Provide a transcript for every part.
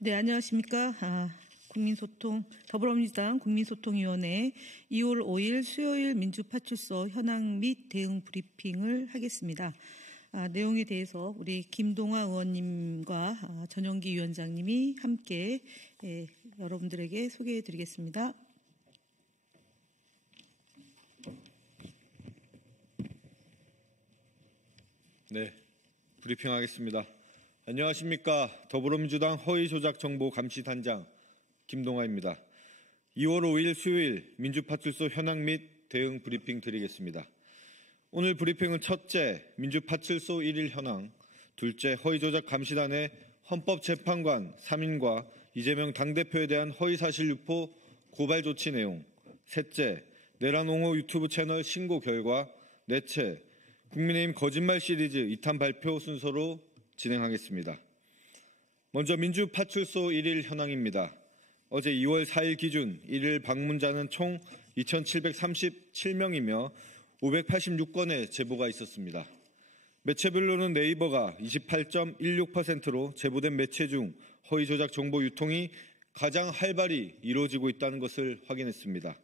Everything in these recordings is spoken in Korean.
네, 안녕하십니까. 더불어민주당 국민소통위원회 2월 5일 수요일 민주파출소 현황 및 대응 브리핑을 하겠습니다. 내용에 대해서 우리 김동화 의원님과 전용기 위원장님이 함께 여러분들에게 소개해 드리겠습니다. 네, 브리핑하겠습니다. 안녕하십니까. 더불어민주당 허위조작정보감시단장 김동아입니다. 2월 5일 수요일 민주파출소 현황 및 대응 브리핑 드리겠습니다. 오늘 브리핑은 첫째, 민주파출소 1일 현황, 둘째, 허위조작감시단의 헌법재판관 3인과 이재명 당대표에 대한 허위사실 유포 고발 조치 내용, 셋째, 내란 옹호 유튜브 채널 신고 결과, 넷째, 국민의힘 거짓말 시리즈 2탄 발표 순서로 진행하겠습니다. 먼저 민주파출소 1일 현황입니다. 어제 2월 4일 기준 1일 방문자는 총 2,737명이며 586건의 제보가 있었습니다. 매체별로는 네이버가 28.16%로 제보된 매체 중 허위조작 정보 유통이 가장 활발히 이루어지고 있다는 것을 확인했습니다.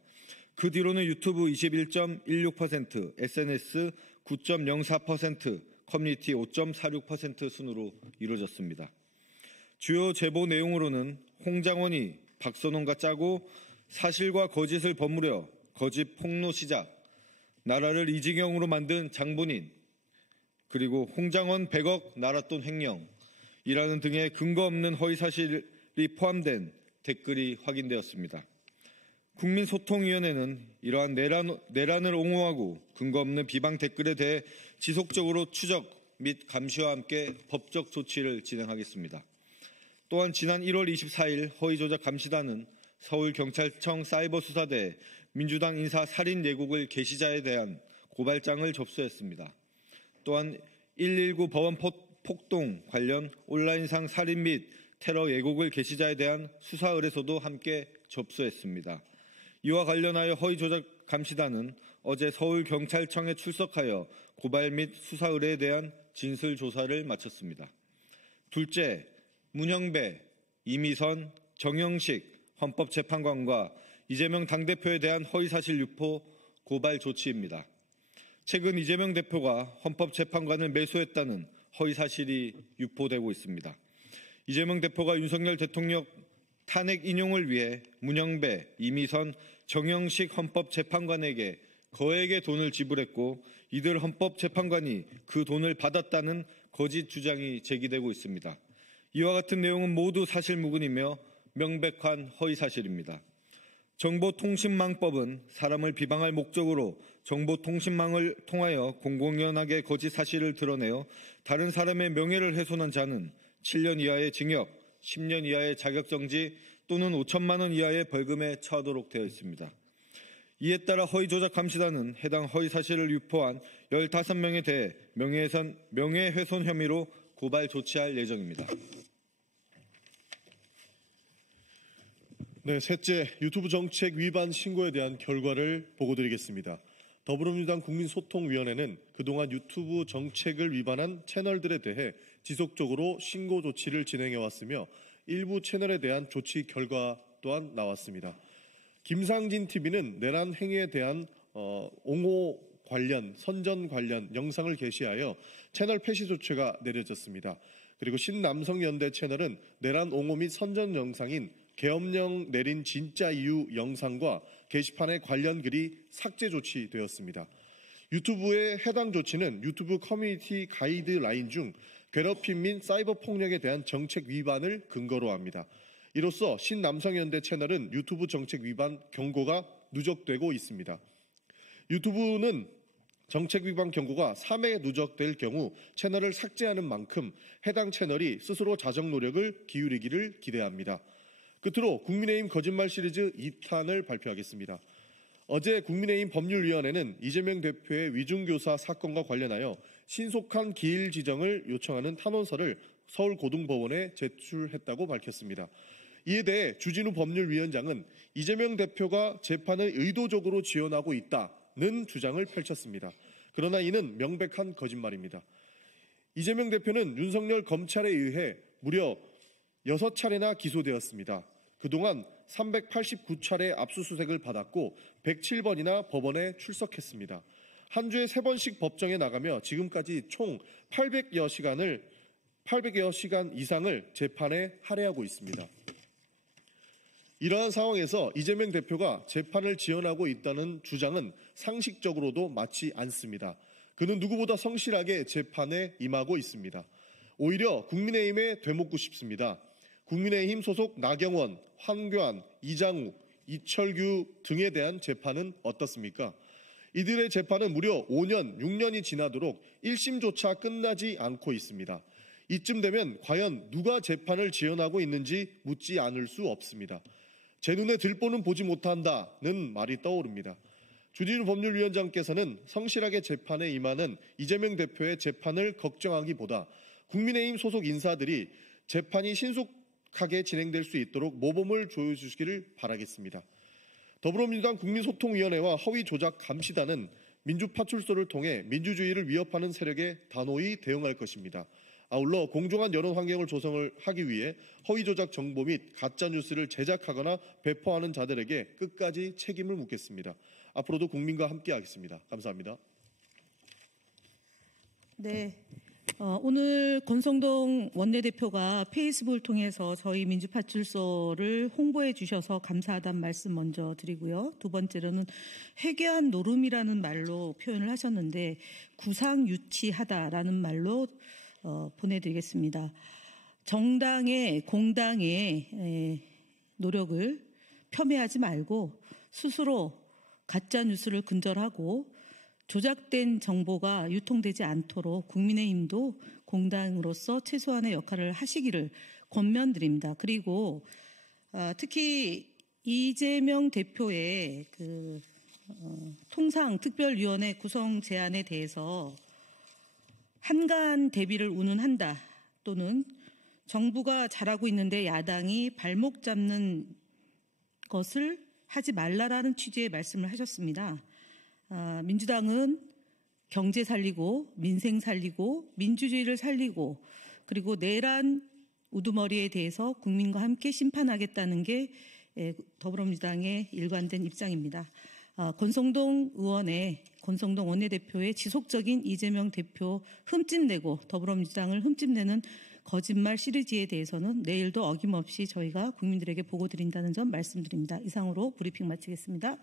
그 뒤로는 유튜브 21.16%, SNS 9.04%, 커뮤니티 5.46% 순으로 이루어졌습니다. 주요 제보 내용으로는 홍장원이 박선원과 짜고 사실과 거짓을 버무려 거짓 폭로 시작, 나라를 이지경으로 만든 장본인, 그리고 홍장원 100억 나랏돈 횡령이라는 등의 근거 없는 허위사실이 포함된 댓글이 확인되었습니다. 국민소통위원회는 이러한 내란을 옹호하고 근거 없는 비방 댓글에 대해 지속적으로 추적 및 감시와 함께 법적 조치를 진행하겠습니다. 또한 지난 1월 24일 허위조작감시단은 서울경찰청 사이버수사대에 민주당 인사 살인 예고글 게시자에 대한 고발장을 접수했습니다. 또한 119 법원 폭동 관련 온라인상 살인 및 테러 예고글 게시자에 대한 수사 의뢰서도 함께 접수했습니다. 이와 관련하여 허위조작감시단은 어제 서울경찰청에 출석하여 고발 및 수사 의뢰에 대한 진술 조사를 마쳤습니다. 둘째, 문영배, 이미선, 정영식 헌법재판관과 이재명 당대표에 대한 허위사실 유포 고발 조치입니다. 최근 이재명 대표가 헌법재판관을 매수했다는 허위사실이 유포되고 있습니다. 이재명 대표가 윤석열 대통령 탄핵 인용을 위해 문영배, 이미선, 정영식 헌법재판관에게 거액의 돈을 지불했고 이들 헌법재판관이 그 돈을 받았다는 거짓 주장이 제기되고 있습니다. 이와 같은 내용은 모두 사실무근이며 명백한 허위사실입니다. 정보통신망법은 사람을 비방할 목적으로 정보통신망을 통하여 공공연하게 거짓 사실을 드러내어 다른 사람의 명예를 훼손한 자는 7년 이하의 징역, 10년 이하의 자격정지 또는 5천만 원 이하의 벌금에 처하도록 되어 있습니다. 이에 따라 허위조작감시단은 해당 허위사실을 유포한 15명에 대해 명예훼손 혐의로 고발 조치할 예정입니다. 네, 셋째, 유튜브 정책 위반 신고에 대한 결과를 보고드리겠습니다. 더불어민주당 국민소통위원회는 그동안 유튜브 정책을 위반한 채널들에 대해 지속적으로 신고 조치를 진행해왔으며 일부 채널에 대한 조치 결과 또한 나왔습니다. 김상진 TV는 내란 행위에 대한 옹호 관련, 선전 관련 영상을 게시하여 채널 폐시 조치가 내려졌습니다. 그리고 신남성연대 채널은 내란 옹호 및 선전 영상인 계엄령 내린 진짜 이유 영상과 게시판의 관련 글이 삭제 조치되었습니다. 유튜브의 해당 조치는 유튜브 커뮤니티 가이드라인 중 괴롭힘 및 사이버 폭력에 대한 정책 위반을 근거로 합니다. 이로써 신남성연대 채널은 유튜브 정책 위반 경고가 누적되고 있습니다. 유튜브는 정책 위반 경고가 3회 누적될 경우 채널을 삭제하는 만큼 해당 채널이 스스로 자정 노력을 기울이기를 기대합니다. 끝으로 국민의힘 거짓말 시리즈 2탄을 발표하겠습니다. 어제 국민의힘 법률위원회는 이재명 대표의 위중교사 사건과 관련하여 신속한 기일 지정을 요청하는 탄원서를 서울고등법원에 제출했다고 밝혔습니다. 이에 대해 주진우 법률위원장은 이재명 대표가 재판을 의도적으로 지연하고 있다는 주장을 펼쳤습니다. 그러나 이는 명백한 거짓말입니다. 이재명 대표는 윤석열 검찰에 의해 무려 6차례나 기소되었습니다. 그동안 389차례 압수수색을 받았고 107번이나 법원에 출석했습니다. 한 주에 3번씩 법정에 나가며 지금까지 총 800여 시간 이상을 재판에 할애하고 있습니다. 이러한 상황에서 이재명 대표가 재판을 지연하고 있다는 주장은 상식적으로도 맞지 않습니다. 그는 누구보다 성실하게 재판에 임하고 있습니다. 오히려 국민의힘에 되묻고 싶습니다. 국민의힘 소속 나경원, 황교안, 이장욱, 이철규 등에 대한 재판은 어떻습니까? 이들의 재판은 무려 5년, 6년이 지나도록 1심조차 끝나지 않고 있습니다. 이쯤 되면 과연 누가 재판을 지연하고 있는지 묻지 않을 수 없습니다. 제 눈에 들보는 보지 못한다는 말이 떠오릅니다. 주진우 법률위원장께서는 성실하게 재판에 임하는 이재명 대표의 재판을 걱정하기보다 국민의힘 소속 인사들이 재판이 신속하게 진행될 수 있도록 모범을 보여주시기를 바라겠습니다. 더불어민주당 국민소통위원회와 허위조작감시단은 민주파출소를 통해 민주주의를 위협하는 세력에 단호히 대응할 것입니다. 아울러 공정한 여론 환경을 조성을 하기 위해 허위조작 정보 및 가짜뉴스를 제작하거나 배포하는 자들에게 끝까지 책임을 묻겠습니다. 앞으로도 국민과 함께하겠습니다. 감사합니다. 네, 오늘 권성동 원내대표가 페이스북을 통해서 저희 민주파출소를 홍보해 주셔서 감사하다는 말씀 먼저 드리고요. 두 번째로는 회개한 노름이라는 말로 표현을 하셨는데 구상유치하다라는 말로 보내드리겠습니다. 정당의 공당의 노력을 폄훼하지 말고 스스로 가짜뉴스를 근절하고 조작된 정보가 유통되지 않도록 국민의힘도 공당으로서 최소한의 역할을 하시기를 권면드립니다. 그리고 특히 이재명 대표의 통상특별위원회 구성 제안에 대해서 한간 대비를 운운한다 또는 정부가 잘하고 있는데 야당이 발목 잡는 것을 하지 말라라는 취지의 말씀을 하셨습니다. 민주당은 경제 살리고 민생 살리고 민주주의를 살리고 그리고 내란 우두머리에 대해서 국민과 함께 심판하겠다는 게 더불어민주당의 일관된 입장입니다. 권성동 원내대표의 지속적인 이재명 대표 흠집내고 더불어민주당을 흠집내는 거짓말 시리즈에 대해서는 내일도 어김없이 저희가 국민들에게 보고드린다는 점 말씀드립니다. 이상으로 브리핑 마치겠습니다.